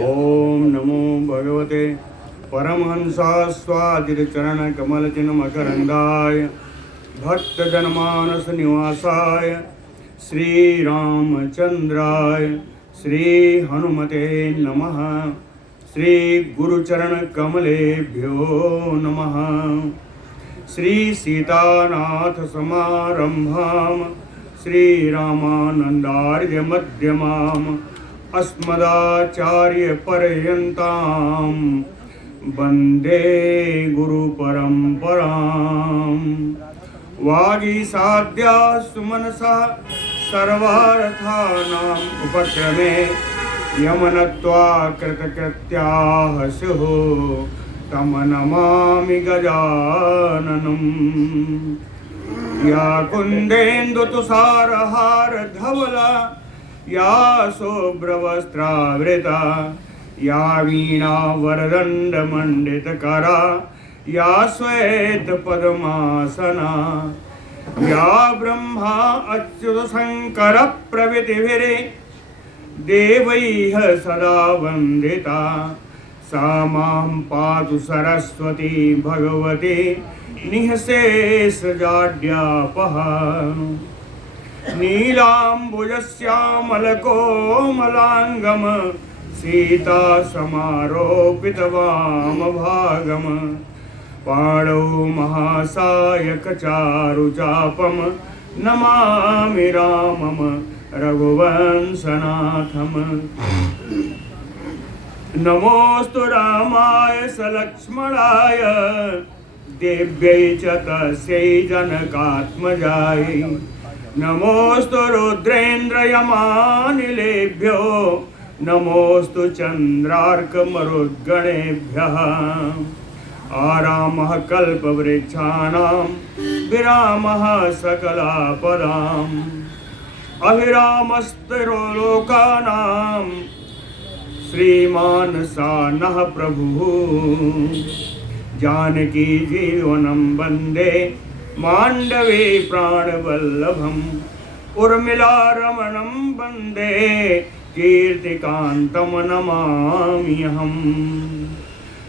ओम नमो भगवते परमहंसास्वादितचरणकमलचिन्मकरन्दाय भक्तजनमानस निवासाय श्रीरामचन्द्राय श्री हनुमते नमः। श्री गुरुचरणकमलेभ्यो नमः। श्री सीतानाथ समारंभां श्रीरामानन्दार्य मध्यमाम् अस्मदाचार्यपर्यन्तां वन्दे गुरुपरम्पराम्। वागीसाद्या सुमनसा सर्वार्थानाम् उपक्रमे यमनत्वा कृतकृत्याः स्युः तं नमामि गजाननम्। या कुन्देन्दुतुषारहार धवला या शुभ्रवस्त्रावृता या वीणा वरदण्डमण्डितकरा या श्वेतपद्मासना या ब्रह्मा अच्युतशङ्करप्रभृतिभिः देवैः सदा वन्दिता सा मां पातु सरस्वती भगवती निःशेषजाड्यापहा। नीलाम्बुजश्यामलकोमलाङ्गं सीतासमारोपितवामभागं पाणौ महासायकचारुचापं नमामि रामं रघुवंशनाथम्। नमोऽस्तु रामाय सलक्ष्मणाय देव्यै च तस्यै जनकात्मजाय। नमोऽस्तु रुद्रेन्द्रयमानिलेभ्यो नमोऽस्तु चन्द्रार्कमरुद्गणेभ्यः। आरामः कल्पवृक्षाणां विरामः सकलापदाम् अभिरामस्तिरोलोकानां श्रीमान् सानः प्रभुः। जानकी जीवनं वन्दे माण्डवे प्राणवल्लभम् उर्मिला रमणं वन्दे कीर्तिकान्तं नमाम्यहम्।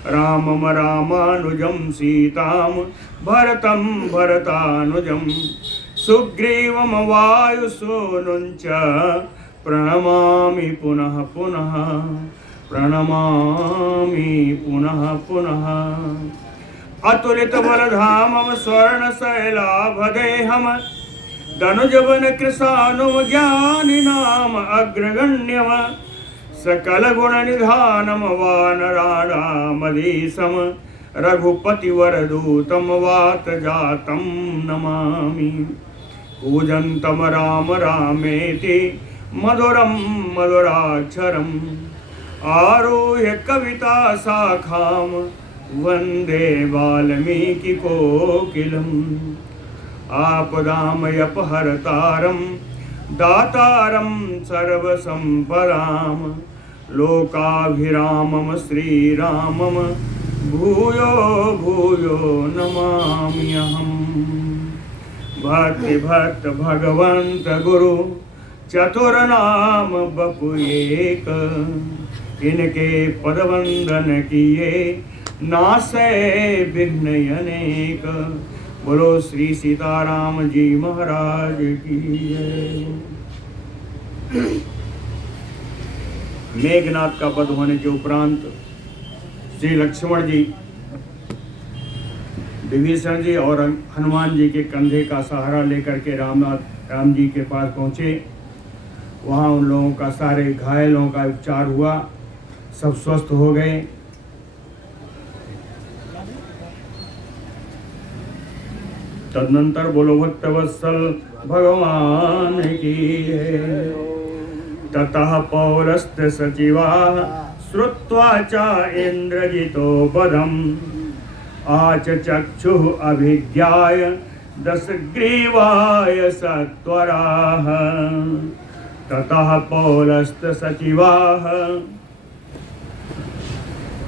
रामं रामानुजं सीतां भरतं भरतानुजं सुग्रीवं वायुसूनुं च प्रणमामि पुनः पुनः प्रणमामि पुनः पुनः। अतुलितबलधामं स्वर्णशैलाभदेहं धनुजवन कृशानुं ज्ञानिनाम् अग्रगण्यं सकलगुणनिधानं वानराणामधीशं रघुपतिवरदूतं वातजातं नमामि। कूजन्तं राम रामेति मधुरं मधुराक्षरम् आरुह्य कविता शाखां वन्दे वाल्मीकिकोकिलम्। आपदामयपहर्तारं दातारं सर्वसम्पदां लोकाभिरामं श्रीरामं भूयो भूयो नमाम्यहम्। भक्त भगवंत गुरु चतुरनाम बपु एक इनके पदवंदन किए नासै विघ्न अनेक। बोलो श्री सीताराम जी महाराज की जय। मेघनाथ का वध होने के उपरांत श्री लक्ष्मण जी विभीषण जी और हनुमान जी के कंधे का सहारा लेकर के राम जी के पास पहुँचे। वहाँ उन लोगों का सारे घायलों का उपचार हुआ, सब स्वस्थ हो गए। तदनंतर बोलो भक्तवत्सल भगवान की ततः पौरस्त सचिवा श्रुत्वा च इंद्रजितो वधम् आचचक्षुः अभिज्ञाय दशग्रीवाय सत्वराः। ततः पौलस्त सचिवाः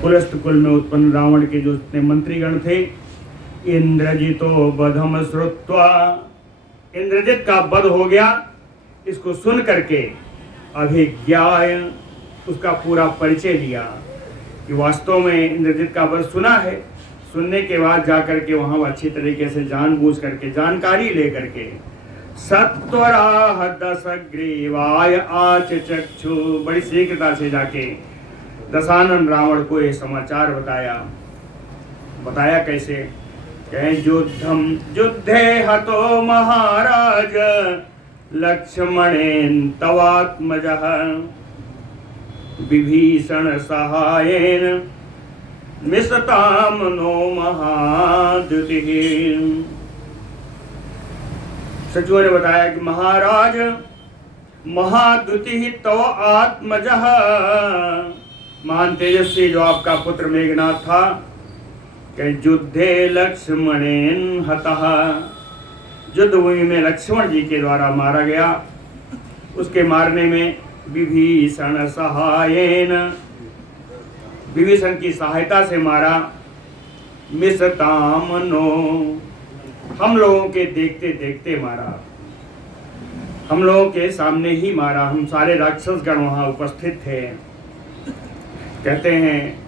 पुलस्त कुल में उत्पन्न रावण के जो जितने मंत्रीगण थे इंद्रजितो वधम श्रुत्वा, इंद्रजित का वध हो गया, इसको सुन करके अभिज्ञाय उसका पूरा परिचय दिया कि वास्तव में इंद्रजित का वध सुना है। सुनने के बाद जाकर के वहाँ अच्छी तरीके से जानबूझ करके जानकारी लेकर के सत्वराह दशग्रीवाय आच चक्षु, बड़ी शीघ्रता से जाके दशानन रावण को ये समाचार बताया कैसे? कहें युद्धे हतो महाराज लक्ष्मणेन तवात्मजः विभीषण सहायेन मिषताम नो महाद्युतिः। सचिवों ने बताया कि महाराज महाद्युतिः तव आत्मजः, महान तेजस्वी जो आपका पुत्र मेघनाथ था, कि युद्धे लक्ष्मणेन हतः, युद्ध भूमि में लक्ष्मण जी के द्वारा मारा गया। उसके मारने में विभीषण सहायेन, विभीषण की सहायता से मारा। मिषताम नो, हम लोगों के देखते देखते मारा, हम लोगों के सामने ही मारा। हम सारे राक्षसगण वहाँ उपस्थित थे। कहते हैं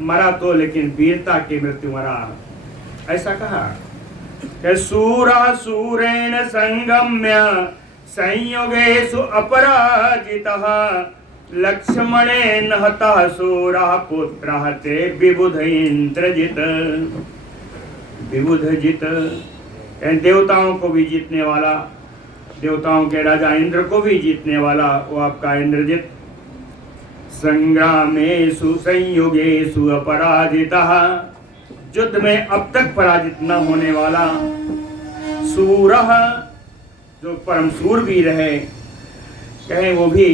मरा तो लेकिन वीरता की मृत्यु मरा, ऐसा कहा। सूरा सूरेण संगम्य संयोगेषु अपराजितः लक्ष्मणेन हतः सूरः पुत्रः ते विबुध इंद्रजित। विबुधजित देवताओं को भी जीतने वाला, देवताओं के राजा इंद्र को भी जीतने वाला वो आपका इंद्रजित। संग्रामेषु संयोगेषु अपराजितः, युद्ध में अब तक पराजित न होने वाला। सूरः, जो परम सूरवीर है, कहे वो भी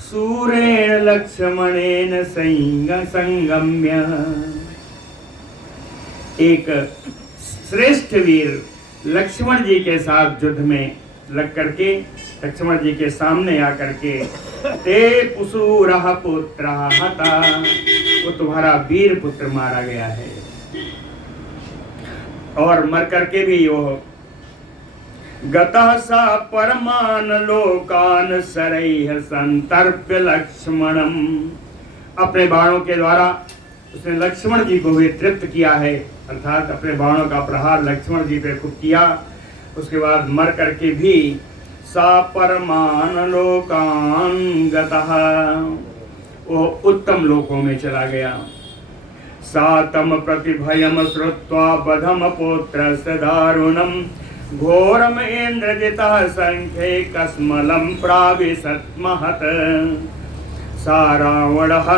सूरेण लक्ष्मणेन संगम्य, एक श्रेष्ठ वीर लक्ष्मण जी के साथ युद्ध में लग करके, लक्ष्मण जी के सामने आकर के ते पुसूरः पुत्रः हता, वो तुम्हारा वीर पुत्र मारा गया है। और मर करके भी वो गतः सा परमान लोकान सरैः संतर्प्य लक्ष्मणम, अपने बाणों के द्वारा उसने लक्ष्मण जी को भी तृप्त किया है, अर्थात अपने बाणों का प्रहार लक्ष्मण जी पे खूब किया। उसके बाद मर करके भी सा परमान लोकान गतः, वो उत्तम लोकों में चला गया। सातम प्रतिभयम श्रुत्वा बधम पुत्रस्य दारुणम घोरम इंद्रजितः संख्ये कस्मलं प्राविशत् महत्। सा रावणः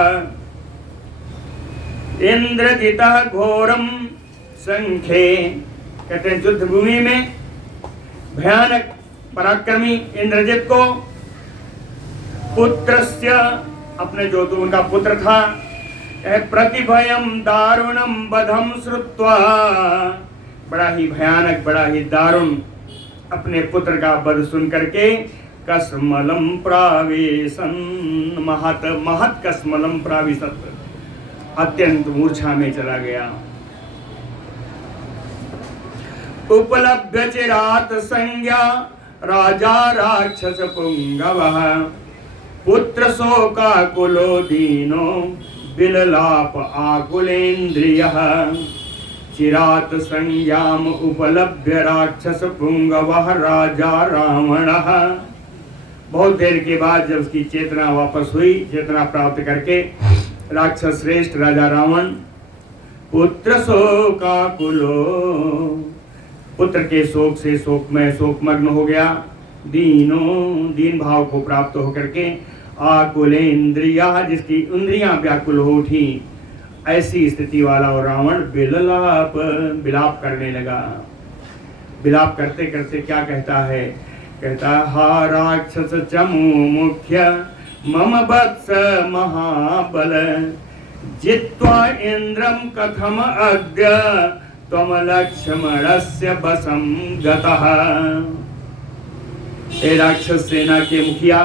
इंद्रजितः घोरम संख्ये, कहते हैं युद्ध भूमि में भयानक पराक्रमी इंद्रजित को पुत्रस्य, अपने जो तो उनका पुत्र था, प्रतिभयम दारुणम बधम श्रुत्वा, बड़ा ही भयानक बड़ा ही दारुण अपने पुत्र का वध सुन करके कस्मलम प्रावेशन महत, महत कस्मलम प्राविशत, अत्यंत मूर्छा में चला गया। उपलभ्य चिरात संज्ञा राजा राक्षस पुंगवः पुत्र शोकाकुलो दीनो बिललाप आकुलेन्द्रियः। चिरात संज्ञाम उपलभ्य राक्षस पुंगवः राजा रावणः। बहुत देर के बाद जब उसकी चेतना वापस हुई, चेतना प्राप्त करके राक्षस श्रेष्ठ राजा रावण पुत्र शोकाकुलो, पुत्र के शोक से शोकमग्न हो गया। दीनो, दीन भाव को प्राप्त होकर के आकुलेन्द्रिया, जिसकी इंद्रियां व्याकुल हो उठी, ऐसी स्थिति वाला और रावण विलाप करने लगा। विलाप करते करते क्या कहता है? कहता हा राक्षस चमू मुख्य मम वत्स महाबल जित्वा इंद्रम कथम अद्य त्वम लक्ष्मणस्य वशं गतः। हे राक्षस सेना के मुखिया,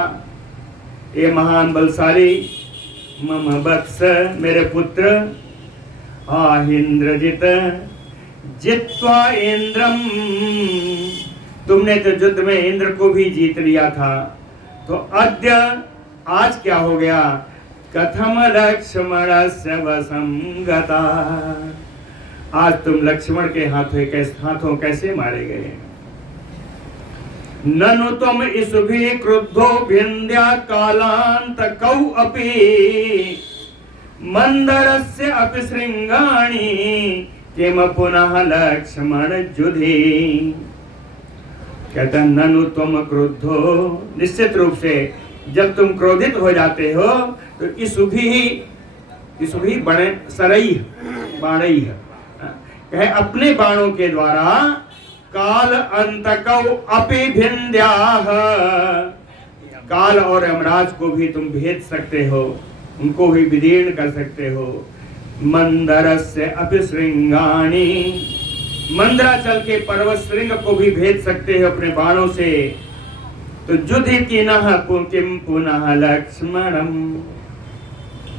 ये महान बलशाली, मम वत्स, मेरे पुत्र, इंद्रजित, जित्वा इंद्रम, तुमने तो युद्ध में इंद्र को भी जीत लिया था, तो अद्य, आज क्या हो गया? कथम लक्ष्मणस्य वशं गता। आज तुम लक्ष्मण के हाथों कैसे मारे गए। ननु तुम इसुभि क्रुद्धो भिन्द्या कालांत कौ अपि मंदरस्य अपि श्रृंगाणि किम पुनः लक्ष्मण जुधि। कहता ननु तुम क्रुद्धो, निश्चित रूप से जब तुम क्रोधित हो जाते हो तो इसुभि बड़े सरई बाणई है, कहे अपने बाणों के द्वारा काल अंतकौ अपि भिन्द्याः, काल और यमराज को भी तुम भेद सकते हो, उनको भी विदीर्ण कर सकते हो। मंदरस्य अपि श्रृंगाणि, मंदराचल के पर्वत श्रृंग को भी भेद सकते हो अपने बाणों से। तो युद्धि किनः किम पुनः लक्ष्मणम,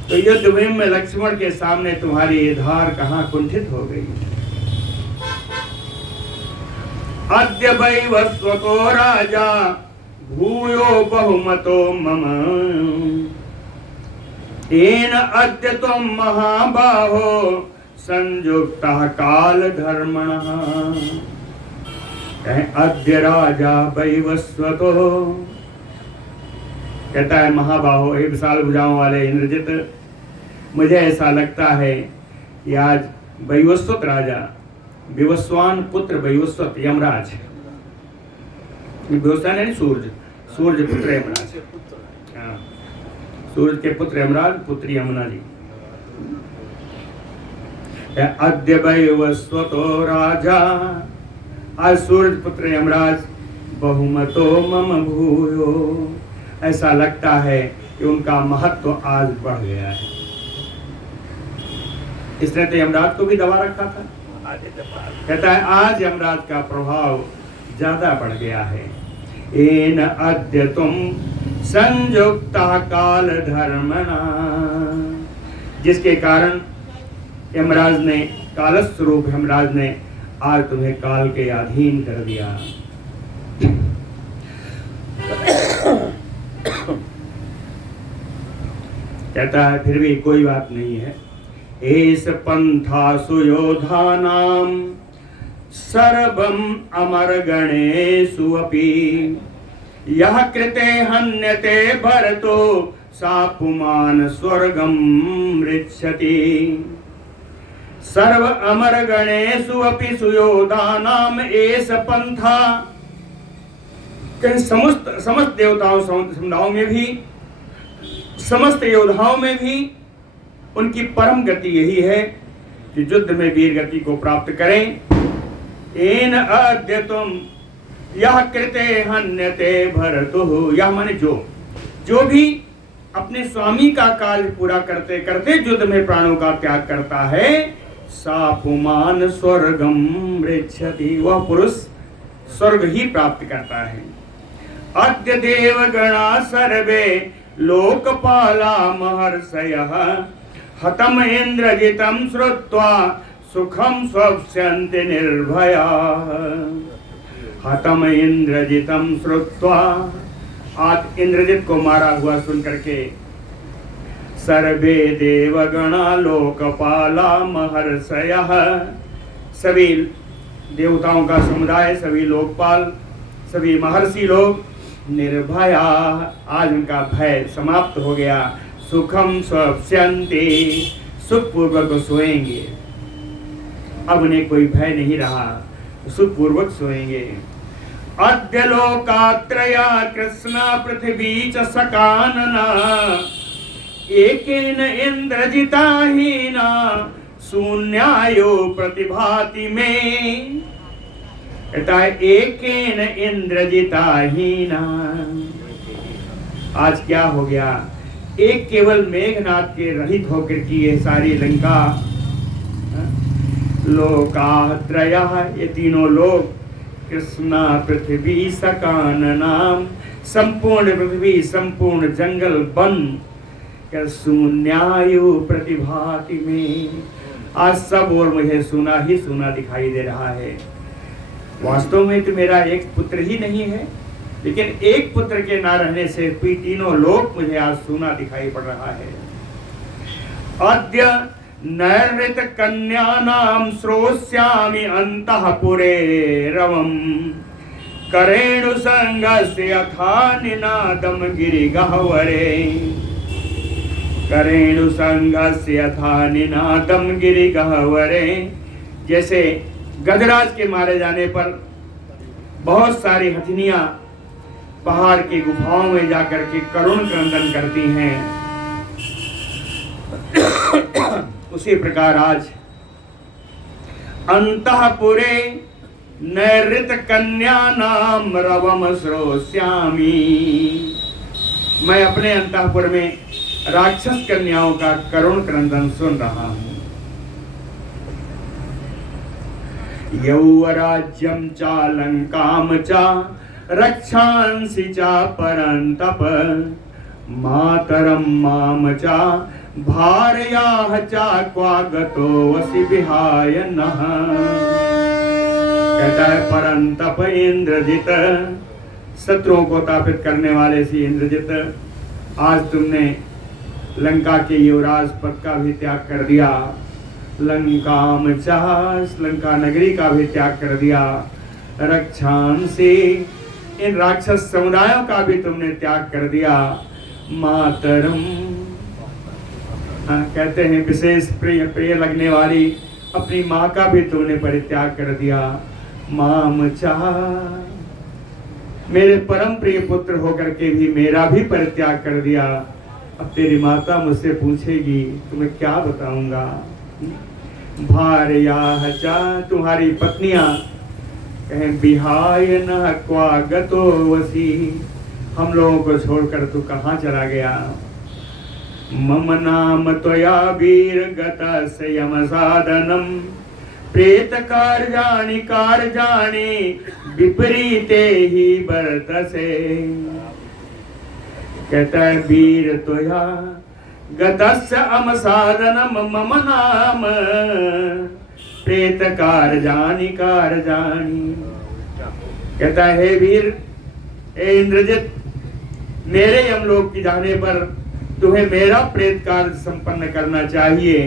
तो युद्ध में लक्ष्मण के सामने तुम्हारी धार कहाँ कुंठित हो गई। अद्य वैवस्वतो राजा भूयो बहुमतो मम, येन अद्य त्वं महाबाहो संयुक्तः काल धर्मणः। अद्य राजा वैवस्वतो, कहता है महाबाहो, एक विशाल भुजाओं वाले इंद्रजित, मुझे ऐसा लगता है कि आज वैवस्वत राजा, विवस्वान पुत्र वैवस्वत यमराज, विवस्वान यानी सूर्य पुत्र यमराज, सूर्य के पुत्र यमराज, पुत्री यमुना जी। अद्य वैवस्वतो राजा, आज सूर्य पुत्र यमराज बहुमतो मम भूयो, ऐसा लगता है कि उनका महत्व आज बढ़ गया है। इसने तो यमराज को भी दबा रखा था, कहता है आज यमराज का प्रभाव ज्यादा बढ़ गया है। एन अद्य तुम संयुक्ता काल धर्मणा, जिसके कारण यमराज ने, कालस्वरूप यमराज ने आज तुम्हें काल के अधीन कर दिया। कहता है फिर भी कोई बात नहीं है। एस पंथा सुयोधानाम सर्वम अमर गणेषु अपि, यह कृते हन्यते भरतो सा पुमान स्वर्गम मृच्छति। सर्व अमर गणेषु अपि सुयोधानाम एस पंथा, समस्त देवताओं समुदायों में भी, समस्त योद्धाओं में भी उनकी परम गति यही है कि युद्ध में वीर गति को प्राप्त करें। एन अद्य तुम यह कृते हन्यते भरतुः, यह माने जो भी अपने स्वामी का कार्य पूरा करते करते युद्ध में प्राणों का त्याग करता है, सा पुमान स्वर्गम मृच्छति, वह पुरुष स्वर्ग ही प्राप्त करता है। अद्य देवगणा सर्वे लोकपाला महर्षयः, हतम इंद्रजितं श्रुत्वा सुखम स्वप्स्यन्ति निर्भयाः। हतम इंद्रजितं श्रुत्वा, आज इंद्रजित को मारा हुआ सुन करके सर्वे देवगणा लोकपाला महर्षयः, सभी देवताओं का समुदाय, सभी लोकपाल, सभी महर्षि लोग निर्भया, आज उनका भय समाप्त हो गया। सुखम स्वप्स्यन्ति, सुखपूर्वक सोएंगे, अब उन्हें कोई भय नहीं रहा, सुखपूर्वक सोएंगे। अद्य लोकात्रया कृष्णा पृथ्वी च सकानना, एकेन इंद्रजिता हीना शून्यायो प्रतिभाति में। कहता है एकेन इंद्रजिता हीना, आज क्या हो गया, एक केवल मेघनाथ के रहित होकर की ये सारी लंका, लोकात्रया, ये तीनों लोग, कृष्णा पृथ्वी सकाननाम, संपूर्ण पृथ्वी, संपूर्ण जंगल वन, शून्यायु प्रतिभाति में, आज सब और मुझे सुना ही सुना दिखाई दे रहा है। वास्तव में तो मेरा एक पुत्र ही नहीं है, लेकिन एक पुत्र के ना रहने से तीनों लोग मुझे आज सुना दिखाई पड़ रहा है। अद्य नैर्ऋत कन्यानां श्रोष्यामि अंतःपुरे रवम् करेणु संगस्य यथा निनादम गिरिगह्वरे करेणु संगस्य यथा निनादम गिरिगह्वरे। जैसे गजराज के मारे जाने पर बहुत सारी हथनियां पहाड़ की गुफाओं में जाकर के करुण क्रंदन करती हैं, उसी प्रकार आज अंतःपुरे नैऋत कन्या नाम रवम श्रोष्यामि। मैं अपने अंतःपुर में राक्षस कन्याओं का करुण क्रंदन सुन रहा हूं। यौवराज्यं चालंकाम चा रक्षांसि चा परंतप मातरम माम चा भार्याः चा क्वागतो वसि विहाय नः। कहता है परंतप इंद्रजित, शत्रुओं को तापित करने वाले सी इंद्रजित, आज तुमने लंका के युवराज पद का भी त्याग कर दिया, लंकाम चास लंका नगरी का भी त्याग कर दिया, रक्षांसि इन राक्षस समुदायों का भी तुमने त्याग कर दिया, मातरम कहते हैं विशेष प्रिय प्रिय लगने वाली अपनी माँ का भी तुमने परित्याग कर दिया, माम चाह मेरे परम प्रिय पुत्र होकर के भी मेरा भी परित्याग कर दिया। अब तेरी माता मुझसे पूछेगी तो मैं क्या बताऊंगा। भार्याः चा तुम्हारी पत्नियां कहें विहाय न क्वागतो वसी, हम लोगों को छोड़कर तू कहाँ चला गया। मम नाम त्वया वीरगतस्य यमसाधनं प्रेत कार्याणि विपरीते ही वर्तसे। कहता है वीर त्वया गतस्य अमसाधनं मम नाम प्रेत कार्याणि। कहता है हे वीर, हे इंद्रजित, मेरे यमलोक की जाने पर तुम्हें मेरा प्रेत कार्य संपन्न करना चाहिए।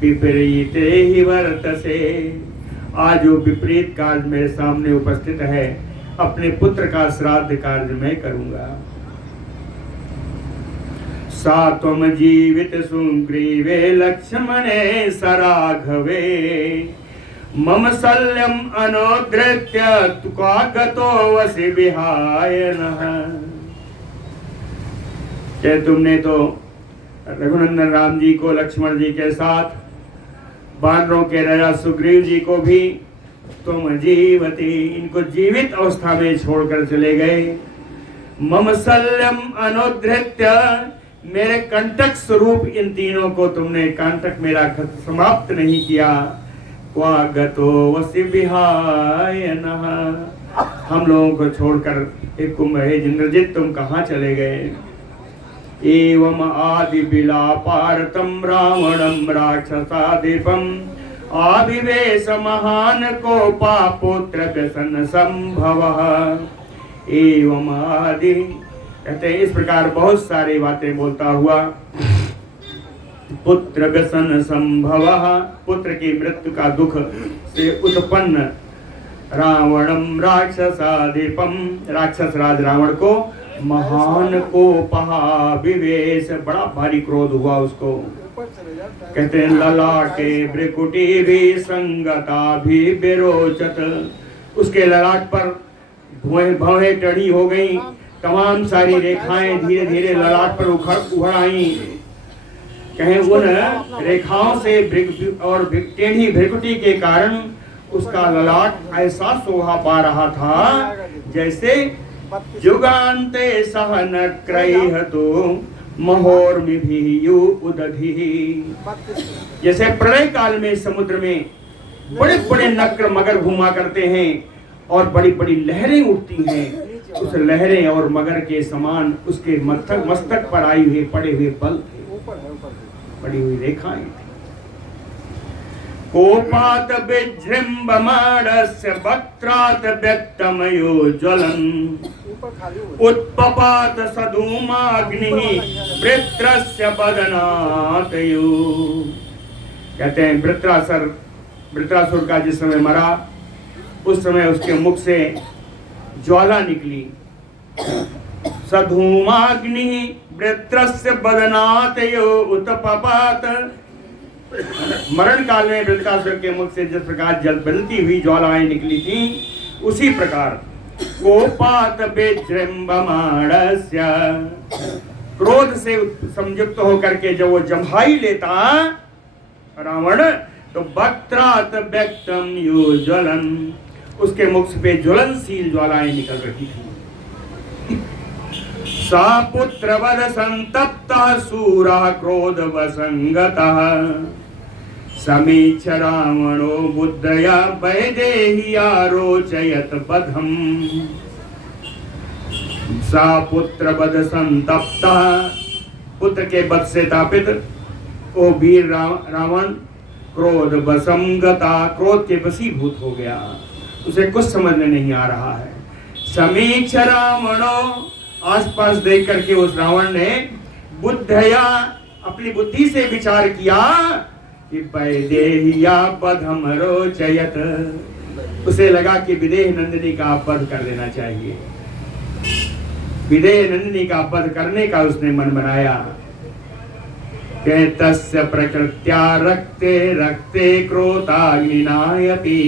विपरीत ही वर्तसे, आज वो विपरीत कार्य मेरे सामने उपस्थित है, अपने पुत्र का श्राद्ध कार्य मैं करूंगा। सा त्वम जीवित सुग्रीवे लक्ष्मणे सराघवे मम शल्यम अनुधृत्य क्वागतो वसि विहाय नः। क्या तुमने तो रघुनंदन राम जी को लक्ष्मण जी के साथ वानरों के राजा सुग्रीव जी को भी तुम जीवती, इनको जीवित अवस्था में छोड़कर चले गए। मम शल्यम अनुधृत्य, मेरे कंटक स्वरूप इन तीनों को तुमने कंटक मेरा समाप्त नहीं किया। क्वागतो वसि विहाय नः, हम लोगों को छोड़कर एक कुंभे इंद्रजित तुम कहाँ चले गए। एवं आदि विलापार्तम रावणम राक्षसाधिपम आविवेश महान कोपा पुत्र व्यसन संभवः। एवं आदि कहते हैं इस प्रकार बहुत सारी बातें बोलता हुआ पुत्र व्यसन संभवः, पुत्र की मृत्यु का दुख से उत्पन्न रावणम राक्षसाधिपम, राक्षस राज रावण को महान कोपहा विवेश, बड़ा भारी क्रोध हुआ उसको। कहते हैं ललाटे भ्रिकुटी भी संगता भी विरोचत, उसके ललाट पर भवें टेढ़ी हो गई, तमाम सारी रेखाएं धीरे धीरे ललाट पर उभर आई। कहें उन रेखाओं से और टेढ़ी भ्रिकुटी के कारण उसका ललाट ऐसा शोभा पा रहा था जैसे जुगान्ते सहन क्रैहतो महोर्मिभिः उदधिः। जैसे प्रलय काल में समुद्र में बड़े बड़े नक्र मगर घुमा करते हैं और बड़ी बड़ी लहरें उठती हैं, उस लहरें और मगर के समान उसके मस्तक पर आई हुए पड़े हुए बल थे, पड़ी हुई रेखाएं थी। कोपात विजृंभमाणस्य वक्त्रात् व्यक्तमयो ज्वलन् उत्पपात सधूमाग्निः वृत्रस्य बदनातयो। कहते हैं वृत्रासुर का जिस समय मरा उस समय उसके मुख से ज्वाला निकली। सधूमाग्नि वृत्रस्य बदनातयो उत्पपात। मरण काल में वृत्रासुर के मुख से जिस प्रकार जलती हुई ज्वालाएं निकली थी उसी प्रकार कोपात विजृंभमाणस्य, क्रोध से संयुक्त होकर के जब वो जम्हाई लेता रावण तो वक्त्रात् व्यक्तम यो ज्वलन, उसके मुख पे ज्वलनशील ज्वालाएं निकल रही थी। सा पुत्रवद संतप्तः सूरः क्रोध वसंगतः समीक्ष रावणो बुद्धया वैदेह्या रोचयत बधम्। सा पुत्रवद संतप्तः, पुत्र के वध से तापित ओ वीर रावण क्रोध वसंगता, क्रोध के वशीभूत हो गया, उसे कुछ समझ में नहीं आ रहा है। समीक्ष रावणो, आसपास देख करके उस रावण ने बुद्धया, अपनी बुद्धि से विचार किया कि वैदेह्या बधम रोचयत, उसे लगा कि विदेह नंदिनी का वध कर लेना चाहिए। विदेह नंदिनी का वध करने का उसने मन बनाया। तस्य प्रकृत्या रक्ते रक्ते क्रोधाग्निनायपि,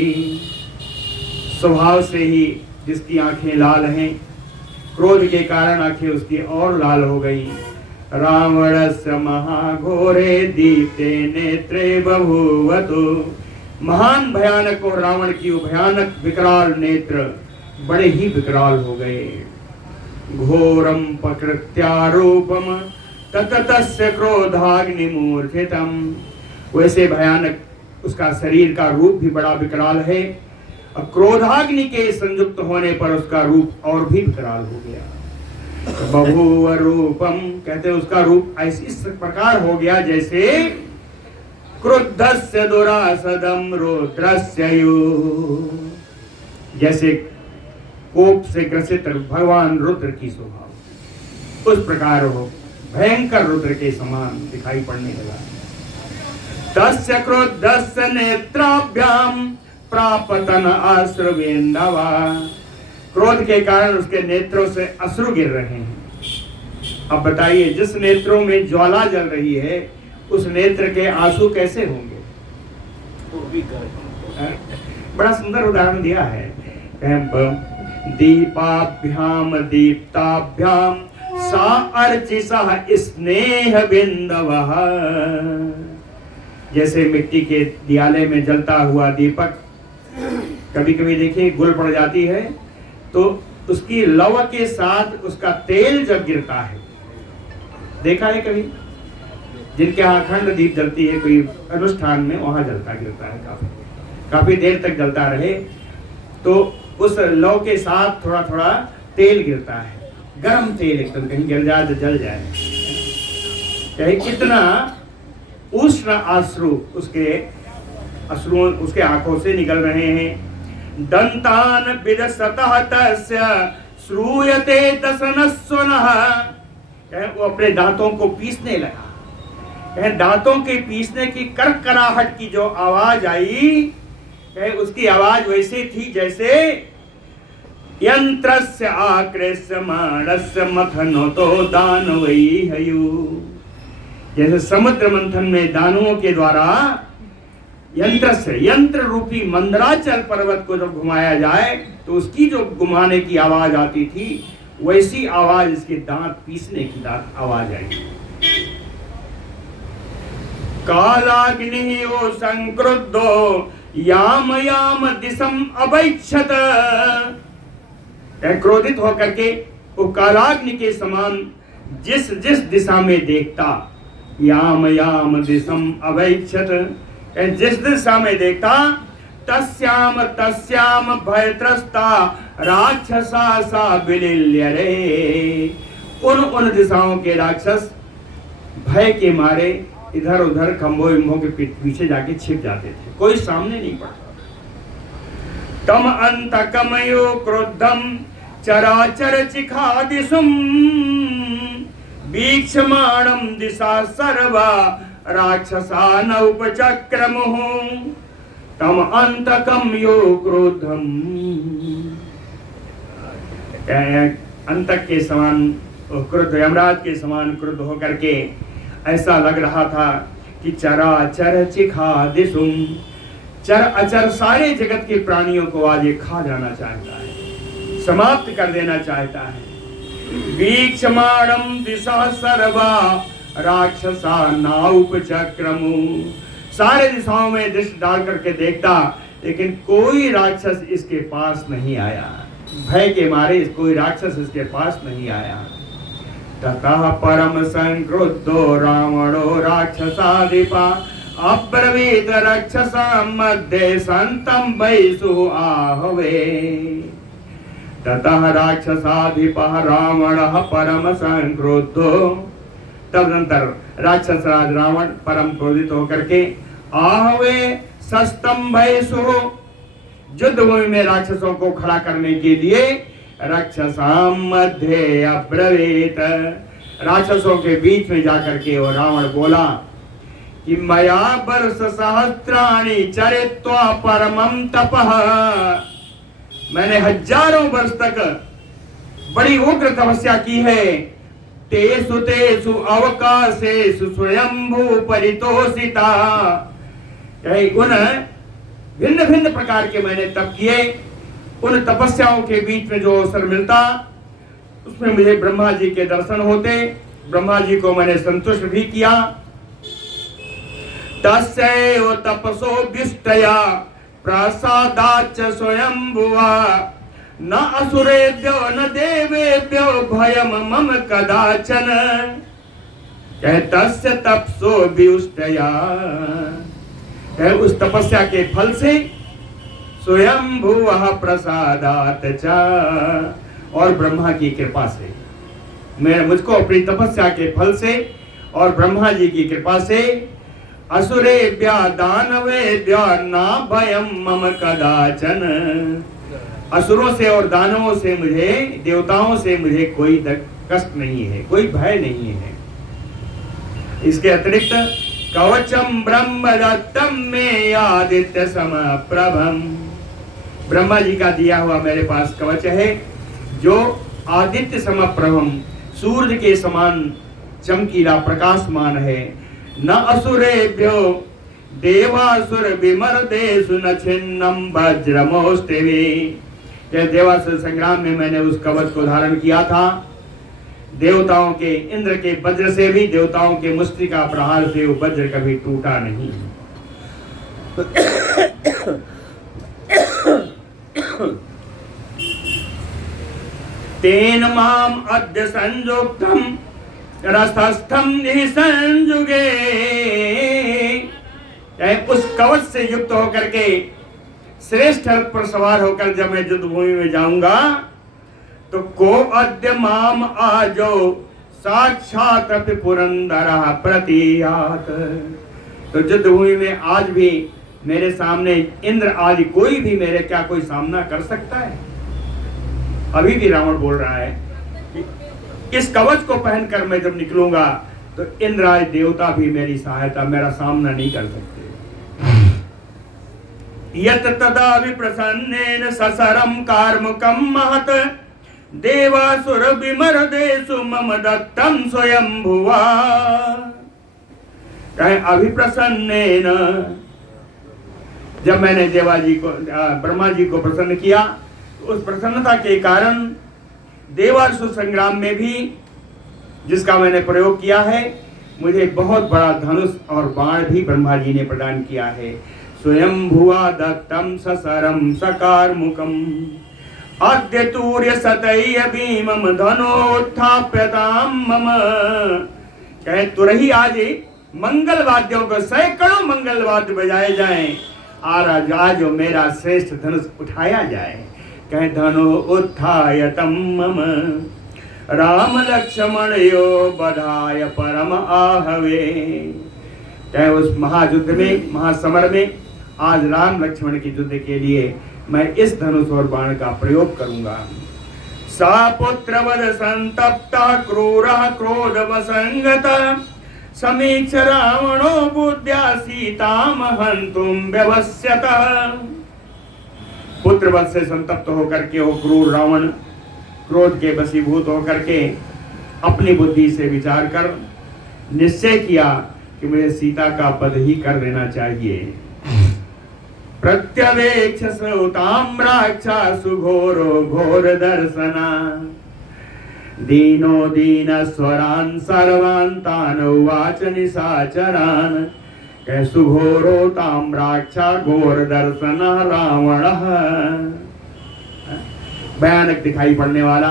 स्वभाव से ही जिसकी आंखें लाल हैं, क्रोध के कारण आंखें उसकी और लाल हो गई। रावणस्य महाघोरे दीप्ते नेत्रे बभूवतु, महान भयानक और रावण की भयानक विकराल नेत्र बड़े ही विकराल हो गए। घोरम प्रकृत्यारूपम ततस्य क्रोधाग्निमूर्छितम, वैसे भयानक उसका शरीर का रूप भी बड़ा विकराल है, अब क्रोधाग्नि के संयुक्त होने पर उसका रूप और भी विकराल हो गया। बभूव रूपम, कहते उसका रूप ऐसी इस प्रकार हो गया जैसे क्रुद्धस्य दुरासदम रुद्रस्य यु, जैसे कोप से ग्रसित भगवान रुद्र की स्वभाव, उस प्रकार हो भयंकर रुद्र के समान दिखाई पड़ने लगा। तस्य क्रोधस्य नेत्राभ्याम प्रापतन अश्रुबिंदवा, क्रोध के कारण उसके नेत्रों से अश्रु गिर रहे हैं। अब बताइए, जिस नेत्रों में ज्वाला जल रही है उस नेत्र के आंसू कैसे होंगे? बड़ा सुंदर उदाहरण दिया है। दीपाभ्याम दीप्ताभ्याम सा अर्चिसा स्नेह बिंदवः, जैसे मिट्टी के दियाले में जलता हुआ दीपक, कभी कभी देखिए गुल पड़ जाती है तो उसकी लौ के साथ उसका तेल जब गिरता है, देखा है कभी? जिनके यहाँ अखंड दीप जलती है कोई अनुष्ठान में, वहां जलता गिरता है, काफी देर तक जलता रहे तो उस लौ के साथ थोड़ा थोड़ा तेल गिरता है, गर्म तेल एकदम, कहीं गिर जाए तो जल जाए। कहीं कितना उष्ण आश्रु उसके आंखों से निकल रहे हैं। दंतान विदसतः तस्य श्रूयते दशनस्वनः, वो अपने दांतों को पीसने लगा। दांतों के पीसने की करकराहट की जो आवाज आई, उसकी आवाज वैसे थी जैसे यंत्रस्य आकृष्यमाणस्य मथनतो दानवैहयु, जैसे समुद्र मंथन में दानवों के द्वारा यंत्र रूपी मंदराचल पर्वत को जब घुमाया जाए तो उसकी जो घुमाने की आवाज आती थी, वैसी आवाज इसके दांत पीसने की आवाज आई। कालाग्नि ओ संक्रुद्धो याम याम दिशम अवैक्षत, क्रोधित होकर के वो कालाग्नि के समान जिस जिस दिशा में देखता, याम याम दिशम अवैक्षत, जिस दिशा में देखता, तस्याम तस्याम भयत्रस्ता राक्षसा सा बिलिल्यरे, उन दिशाओं के राक्षस भय के मारे इधर उधर खंभों विंभों के पीछे जाके छिप जाते थे, कोई सामने नहीं पड़ता। तम अंतकमयो क्रोधम चराचर चिखादिशुम वीक्षमाणम दिशा सर्वा राक्षसा नौपचक्रमुः। तम अंतकम यो क्रोधम, अंतक के समान क्रुद्ध, यमराज के समान क्रुद्ध होकर के ऐसा लग रहा था कि चराचर चिखादिशुम, चर अचर सारे जगत के प्राणियों को आज ये खा जाना चाहता है, समाप्त कर देना चाहता है। वीक्षमाणम दिशा सर्वा राक्षसा नाउपचक्रमु, सारे दिशाओं में दृष्टि डाल करके देखता, लेकिन कोई राक्षस इसके पास नहीं आया, भय के मारे कोई राक्षस इसके पास नहीं आया। ततः परम संक्रुद्धो रावणो राक्षसाधिपा अब्रवीत राक्षसा मध्ये संतम वैसु आहवे। ततः राक्षसाधिपः रावणः परम संक्रुद्धो, तदनंतर राक्षस राज रावण परम क्रोधित होकर के आहवे सस्तम वैसु, युद्ध भूमि में राक्षसों को खड़ा करने के लिए राक्षसाम मध्ये अब्रवीत, राक्षसों के बीच में जाकर के वो रावण बोला कि मया वर्ष सहस्राणि चरित्वा परमं तपः, मैंने हजारों वर्ष तक बड़ी उग्र तपस्या की है। तेसु तेसु अवकाशेषु स्वयंभू परितोषिता, उन भिन्न भिन्न प्रकार के मैंने तप किए, उन तपस्याओं के बीच में जो अवसर मिलता उसमें मुझे ब्रह्मा जी के दर्शन होते, ब्रह्मा जी को मैंने संतुष्ट भी किया। तस्यैव तपसो विष्टया प्रसादाच्च स्वयंभुवा न असुरेभ्यो न देवेभ्यो भयम मम कदाचन। तस्य तपसो विष्टया, उस तपस्या के फल से स्वयंभुवः प्रसादात् च, और ब्रह्मा की कृपा से, मैं मुझको अपनी तपस्या के फल से और ब्रह्मा जी की कृपा से असुरेभ्यः दानवेभ्यः न भयम मम कदाचन, असुरों से और दानवों से मुझे, देवताओं से मुझे कोई कष्ट नहीं है, कोई भय नहीं है। इसके अतिरिक्त कवचम ब्रह्म दत्तम में आदित्य समप्रभम, ब्रह्मा जी का दिया हुआ मेरे पास कवच है जो आदित्य समप्रभम, सूर्य के समान चमकीला प्रकाशमान है। न असुरेभ्यो देवासुर विमर्देषु न छिन्नम वज्रमोस्तिभि, यह देवासुर संग्राम में मैंने उस कवच को धारण किया था। देवताओं के, इंद्र के वज्र से भी, देवताओं के मुष्टिका प्रहार से वो वज्र कभी टूटा नहीं। तेन माम अद्य संयुक्तम रस्थस्थम निसंजुगे, उस कवच से युक्त होकर के श्रेष्ठ रथ पर सवार होकर जब मैं युद्ध भूमि में जाऊंगा तो को अद्य माम आजो साक्षात अपि पुरंदरः प्रतीयात, तो युद्ध भूमि में आज भी मेरे सामने इंद्र आदि कोई भी मेरे क्या कोई सामना कर सकता है? अभी भी रावण बोल रहा है कि इस कवच को पहनकर मैं जब निकलूंगा तो इंद्र आदि देवता भी मेरी सहायता, मेरा सामना नहीं कर सकते। यत तदा विप्रसन्नेन ससरम कार्मुकम महत देवासुर विमर्देषु मम दत्तम स्वयंभुवा, कहे अभिप्रसन्नेन, जब मैंने देवा जी को, ब्रह्मा जी को प्रसन्न किया, उस प्रसन्नता के कारण देवासुर संग्राम में भी जिसका मैंने प्रयोग किया है, मुझे बहुत बड़ा धनुष और बाण भी ब्रह्मा जी ने प्रदान किया है। स्वयंभुवा दत्तम ससरम सकारमुकम अद्य तूर्य सतैय भीमम धनोत्थाप्यताम मम, कहे तुरही आज मंगल वाद्यों को, सैकड़ों मंगल वाद्य बजाए जाएं, आज मेरा श्रेष्ठ धनुष उठाया जाए। कहे धनो उत्थायतम मम राम लक्ष्मण यो बधाय परम आहवे, चाहे उस महायुद्ध में, महासमर में, आज राम लक्ष्मण के युद्ध के लिए मैं इस धनुष और बाण का प्रयोग करूंगा। सा पुत्रवद संतप्तः क्रूरः क्रोध वसंगत समीक्ष रावणो बुद्ध्या सीताम हन्तुम व्यवस्यतः। पुत्रवध से संतप्त होकर के वो क्रूर रावण क्रोध के वशीभूत होकर के अपनी बुद्धि से विचार कर निश्चय किया कि मुझे सीता का वध ही कर देना चाहिए। प्रत्यवेक्ष ताम्राक्षा सुघोरो घोर दर्शना दीनो दीन स्वरान सर्वान तान उवाच निशाचरान। कह सुघोरो ताम्राक्षा घोर दर्शन रावण। भयानक दिखाई पड़ने वाला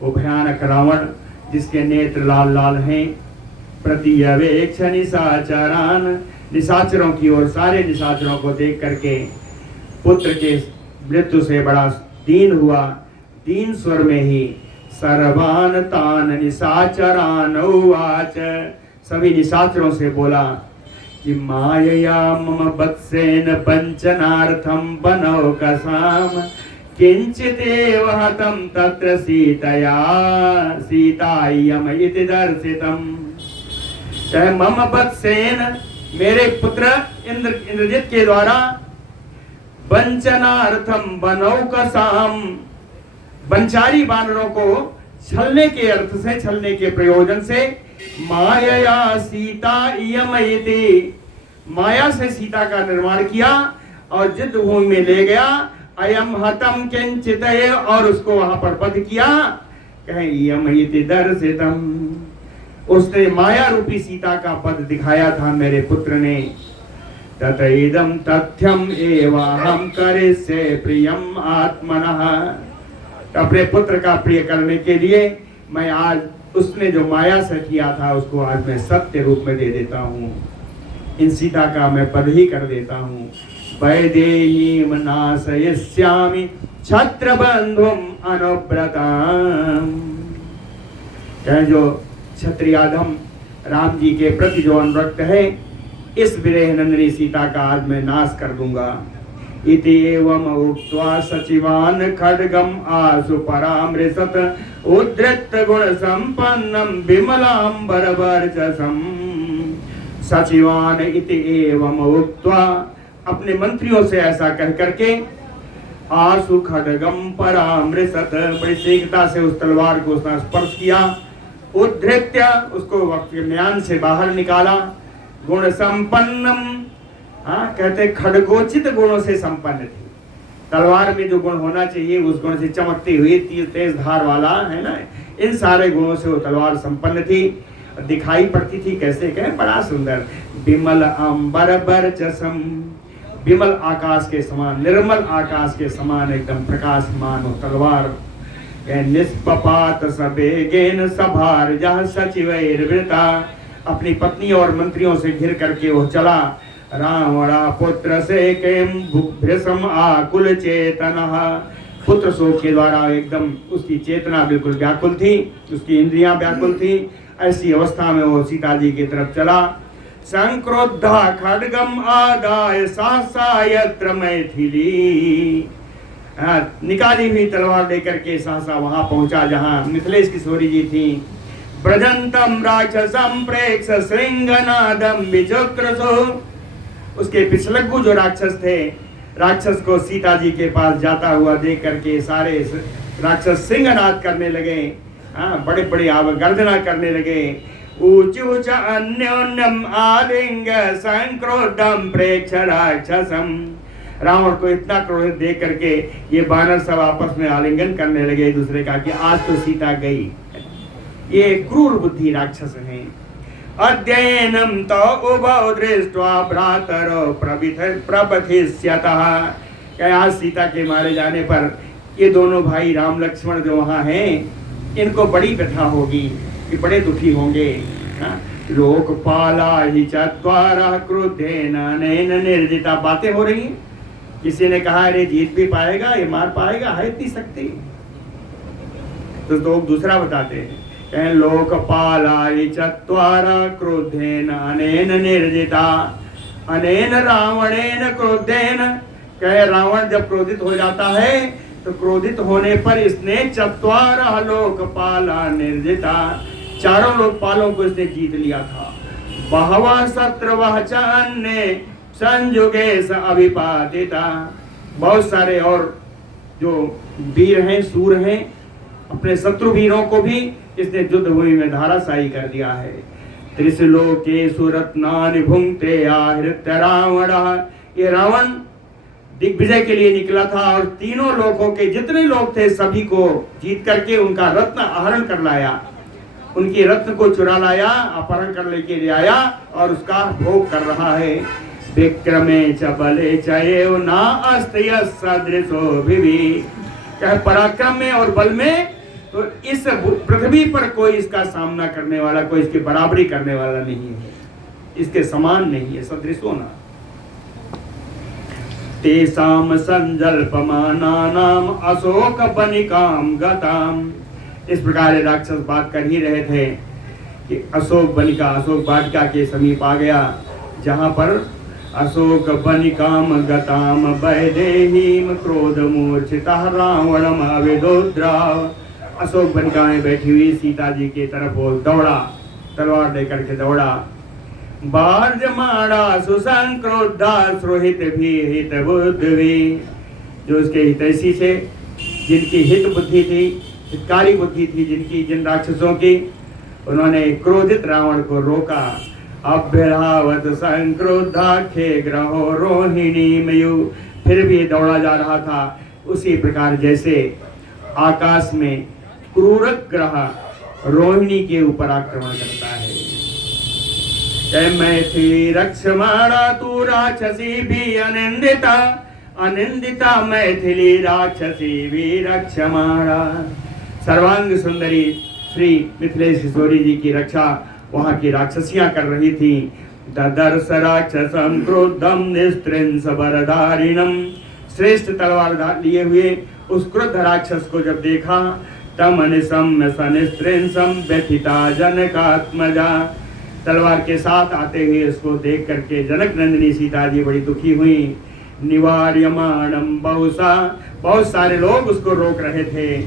वो भयानक रावण जिसके नेत्र लाल लाल हैं। प्रतिवेक्ष निशाचरान, निशाचरों की ओर, सारे निशाचरों को देख करके पुत्र के मृत्यु से बड़ा दीन हुआ। दीन स्वर में ही सर्वान तान निशाचरान उवाच, सभी निशाचरों से बोला कि मायया मम वत्सेन पंचनार्थम बनौ कसाम किंचिदेव हतं तत्र सीतया सीतायम इति दर्शितम। चाहे मम वत्सेन, मेरे पुत्र इंद्रजित के द्वारा, वंचनार्थम बनौ कसाम, वंचारी बानरों को छलने के अर्थ से, छलने के प्रयोजन से, मायया सीता इयमयति, माया से सीता का निर्माण किया और युद्ध भूमि में ले गया। अयम हतम किंचित, और उसको वहां पर वध किया। कहे इयमयति दर्शितम, उसने माया रूपी सीता का पद दिखाया था मेरे पुत्र ने। ततइदं तथ्यम एवाहं करिष्ये प्रियम आत्मनः, अपने पुत्र का प्रिय करने के लिए मैं आज उसने जो माया से किया था उसको आज मैं सत्य रूप में दे देता हूँ। इन सीता का मैं पद ही कर देता हूँ। वैदेहीं नाशयिष्यामि छत्रबंधुम अनुव्रताम, जो क्षत्रियाधम राम जी के प्रति जो अनुरक्त है, इस विरह नंदिनी सीता का आज मैं नाश कर दूंगा। इति एवं उक्त्वा सचिवान खड्गम आशु परामृशत उद्धृत गुण संपन्नम विमलांबर वर्चसम। सचिवान इति एवं उक्त्वा, अपने मंत्रियों से ऐसा कह करके, आशु खड्गम परामृशत, बड़ी शीघ्रता से उस तलवार को उसने स्पर्श किया। उद्धृत्य, उसको म्यान से बाहर निकाला। गुण संपन्नम, कहते खड्गोचित गुणों से संपन्न थी। तलवार में जो गुण होना चाहिए उस गुण से चमकती हुई, तेज धार वाला, है ना, इन सारे गुणों से वो तलवार संपन्न थी। दिखाई पड़ती थी कैसे, कहे बड़ा सुंदर। विमल अंबर वर्चसम, विमल आकाश के समान, निर्मल आकाश के समान एकदम प्रकाशमान हो तलवार। निष्पात सवेगेन सभार जह सचिवैर्वृता, अपनी पत्नी और मंत्रियों से घिर करके वो चला। रावणा पुत्र से केम भृशम आकुल चेतनः, पुत्र शोक के द्वारा एकदम उसकी चेतना बिल्कुल व्याकुल थी, उसकी इंद्रियां व्याकुल थी। ऐसी अवस्था में वो सीता जी की तरफ चला। संक्रोधा खड्गम आदाय सहसा यत्र मैथिली, निकाली हुई तलवार लेकर के सहसा वहां पहुंचा जहां मिथिलेश किशोरी जी थी। ब्रजंतम राक्षसम प्रेक्ष श्रृंगनादम विचक्रसो, उसके पिछलग्गू जो राक्षस थे, राक्षस को सीता जी के पास जाता हुआ देख करके सारे राक्षस सिंहनाद करने लगे। बड़े बड़े गर्जना करने लगे। ऊंच ऊंच अन्योन्यम आलिंग संक्रोधम प्रेक्ष राक्षसम, रावण को इतना क्रोधित देख करके ये वानर सब आपस में आलिंगन करने लगे एक दूसरे का कि आज तो सीता गई। ये क्रूर बुद्धि राक्षस हैं। अध्ययनम तो उभौ दृष्ट्वा भ्रातरो प्रबथिष्यतः, क्या आज सीता के मारे जाने पर ये दोनों भाई राम लक्ष्मण जो वहाँ हैं, इनको बड़ी व्यथा होगी, कि बड़े दुखी होंगे। लोकपाला ही चत्वारः क्रुद्धेन अनेन निर्जिता, बातें हो रही हैं। किसी ने कहा अरे जीत भी पाएगा, ये मार पाएगा, है इतनी शक्ति। तो लोग दूसरा बताते हैं कहें लोकपालाय चत्वारा क्रोधेन अनेन निर्जिता अनेन रावणेन क्रोधेन। कहे रावण जब क्रोधित हो जाता है तो क्रोधित होने पर इसने चत्वारा लोकपाला निर्जिता, चारों लोकपालों को इसने जीत लिया था। बहवा शत्रवः च अन्ये संयुगे स अभिपातिता। बहुत सारे और जो वीर हैं, सूर हैं, अपने शत्रु वीरों को भी इसने युद्ध भूमि में धाराशायी कर दिया है। त्रिशलोकेषु रत्नानि भुंक्ते आहृत्य रावणः। ये रावण दिग्विजय के लिए निकला था और तीनों लोगों के जितने लोग थे सभी को जीत करके उनका रत्न आहरण कर लाया, उनकी रत्न को चुरा लाया, अपहरण कर लेके ले आया और उसका भोग कर रहा है। विक्रमे च बले च एव न अस्ति सदृशो भिवि। कहे पराक्रम में और बल में तो इस पृथ्वी पर कोई इसका सामना करने वाला, कोई इसकी बराबरी करने वाला नहीं है, इसके समान नहीं है, सदृशो न। तेषां संजल्पमानानाम अशोक बनिकाम गताम। इस प्रकार राक्षस बात कर ही रहे थे कि अशोक बनिका, अशोक वाटिका के समीप आ गया, जहां पर अशोक बनिकाम गताम वैदेहीम क्रोध मूर्छितः रावणम अविदोद्राव। अशोक बनिका में बैठी हुई सीता जी की तरफ वो दौड़ा, तलवार लेकर के दौड़ा। बार्जमाणा सुसंक्रोधा सुहित भी हित बुद्धि। जो उसके हितैषी थे, जिनकी हित बुद्धि थी, हितकारी बुद्धि थी जिनकी, जिन राक्षसों की, उन्होंने क्रोधित रावण को रोका। अभ्यधावत संक्रोधाख्ये ग्रहो रोहिणी मयु। फिर भी दौड़ा जा रहा था उसी प्रकार जैसे आकाश में क्रूरक ग्रह रोहिणी के ऊपर आक्रमण करता है। मैथिली रक्षमाणा तू राक्षसी भी अनिंदिता, अनिंदिता मैथिली राक्षसी भी रक्षमाणा। सर्वांग सुंदरी श्री मिथिलेश किशोरी जी की रक्षा वहां की राक्षसियां कर रही थी। ददर्श राक्षसम क्रोधम निस्त्रिंस वरधारिणम। श्रेष्ठ तलवार लिए हुए उस क्रुद्ध राक्षस को जब देखा, तम निसम्य सनिस्त्रिंसम व्यथिता जनकात्मजा। तलवार के साथ आते हुए उसको देख करके जनक नंदिनी सीता जी बड़ी दुखी हुई। निवार्यमाणम बहुसा। बहुत सारे लोग उसको रोक रहे थे,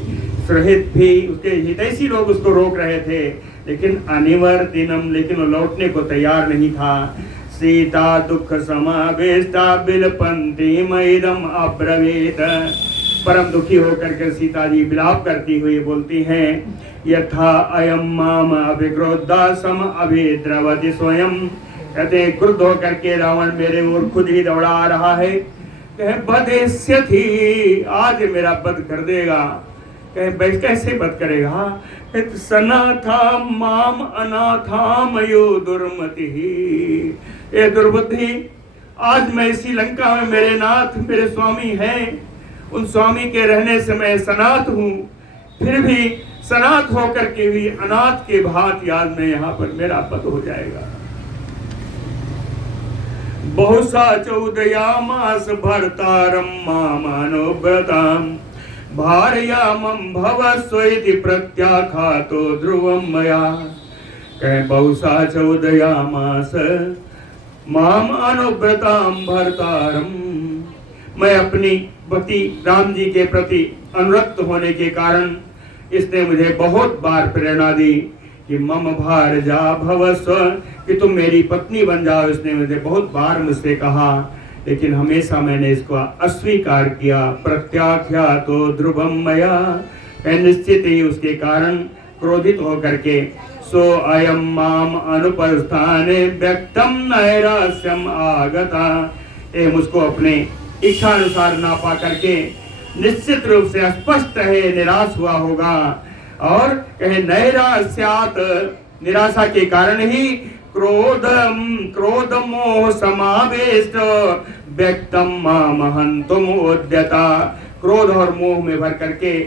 सुहित भी, उसके हितैषी लोग उसको रोक रहे थे, लेकिन अनिवर्तिनम, लेकिन वो लौटने को तैयार नहीं था। सीता दुख समावेष्टा बिलपंती मैदम अब्रवीत। परम दुखी होकर के सीता जी विलाप करती हुई बोलती हैं, यथा अयम माम अभिक्रोधा सम अभिद्रवति स्वयं। कहते क्रुद्ध होकर के रावण मेरे ओर खुद ही दौड़ा आ रहा है। कहे बदेस्यथि, आज मेरा वध कर देगा। कहे कैसे वध करेगा? सनाथा माम अनाथा मयो दुर्मति। ये दुर्बुद्धि, आज मैं इसी लंका में मेरे नाथ मेरे स्वामी हैं, उन स्वामी के रहने से मैं सनाथ हूँ, फिर भी सनाथ होकर के भी अनाथ के भांति आज मैं यहाँ पर मेरा वध हो जाएगा। बहुसा चौदयामास भर्तारम मामानुव्रताम भार्यामं भवस्वेति प्रत्याख्यातो ध्रुवं मया। कहे बहुसा चौदयामास माम अनुव्रताम भर्तारम। मैं अपनी पति राम जी के प्रति अनुरक्त होने के कारण इसने मुझे बहुत बार प्रेरणा दी कि मम भारजा भवस्व, कि तुम मेरी पत्नी बन जाओ। इसने मुझे बहुत बार मुझसे कहा, लेकिन हमेशा मैंने इसको अस्वीकार किया। प्रत्याख्यातो ध्रुवं मया। निश्चित ही उसके कारण क्रोधित होकर के सो अयम माम अनुपस्थाने व्यक्तम नैरास्यम आगता। मुझको अपने इच्छा अनुसार ना पा करके निश्चित रूप से स्पष्ट है निराश हुआ होगा। और कहे नैरास्यात, निराशा के कारण ही क्रोध मोह समावेश व्यक्तम मामहंतुम उद्यता। क्रोध और मोह में भर करके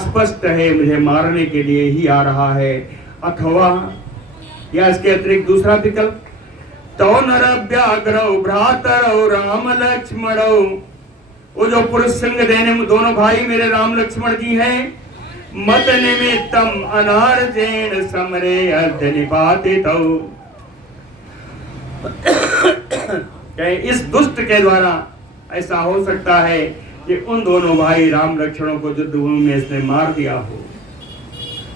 स्पष्ट है मुझे मारने के लिए ही आ रहा है। अथवा या इसके अतिरिक्त दूसरा विकल्प, तो नरव्याघ्रौ भ्रातरौ राम लक्ष्मणौ। वो जो पुरुष संग देने दोनों भाई मेरे राम लक्ष्मण जी हैं, मत निमित्तम अनार्जेन समरे अर्ध निपातितौ। इस दुष्ट के द्वारा ऐसा हो सकता है कि उन दोनों भाई राम लक्ष्मणों को युद्ध भूमि में इसने मार दिया हो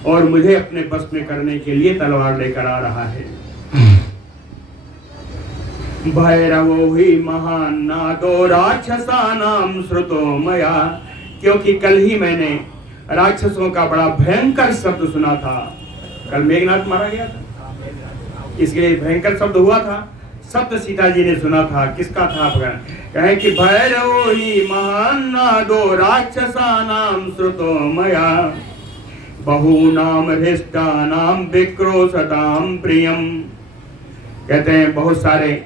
और मुझे अपने बस में करने के लिए तलवार लेकर आ रहा है। भैरवो ही महान नादो राक्षसानाम श्रुतो मया, क्योंकि कल ही मैंने राक्षसों का बड़ा भयंकर शब्द सुना था। कल मेघनाथ मारा गया था, इसलिए भयंकर शब्द हुआ था। शब्द सीता जी ने सुना था। किसका था? कहे कि भैरवो ही महान नादो राक्षसानाम श्रुतो मया, बहूनाम हृष्टानाम विक्रोशताम प्रियम। कहते हैं बहुत सारे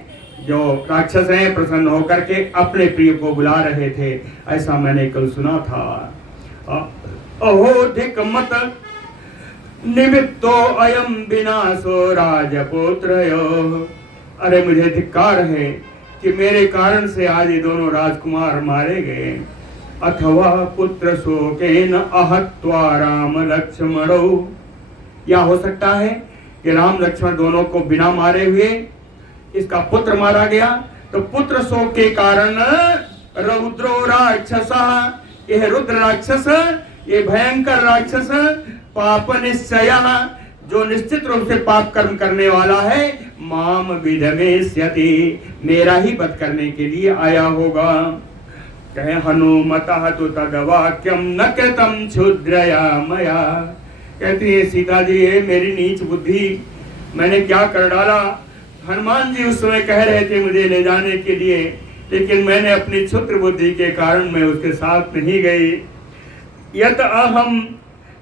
जो राक्षस हैं प्रसन्न होकर के अपने प्रिय को बुला रहे थे, ऐसा मैंने कल सुना था। अहोधिक मत निमित्तो अयम विनाशो राजपुत्रयो। अरे मुझे धिक्कार है कि मेरे कारण से आज ये दोनों राजकुमार मारे गए। अथवा पुत्र शोकेन अहत्वा राम लक्ष्मणौ, या हो सकता है कि राम लक्ष्मण दोनों को बिना मारे हुए इसका पुत्र मारा गया। तो पुत्र शोक के कारण रौद्रो राक्षसा, यह रुद्र राक्षस, ये भयंकर राक्षस पाप निश्चयः, जो निश्चित रूप से पाप कर्म करने वाला है, माम विधमेष्यति, मेरा ही वध करने के लिए आया होगा। कहे हनुमतः तु तद्वाक्यम न कृतं क्षुद्रया मया। कहती है सीता जी, ये मेरी नीच बुद्धि, मैंने क्या कर डाला। हनुमान जी उस समय कह रहे थे मुझे ले जाने के लिए, लेकिन मैंने अपनी क्षुद्र बुद्धि के कारण मैं उसके साथ नहीं गई। यत अहम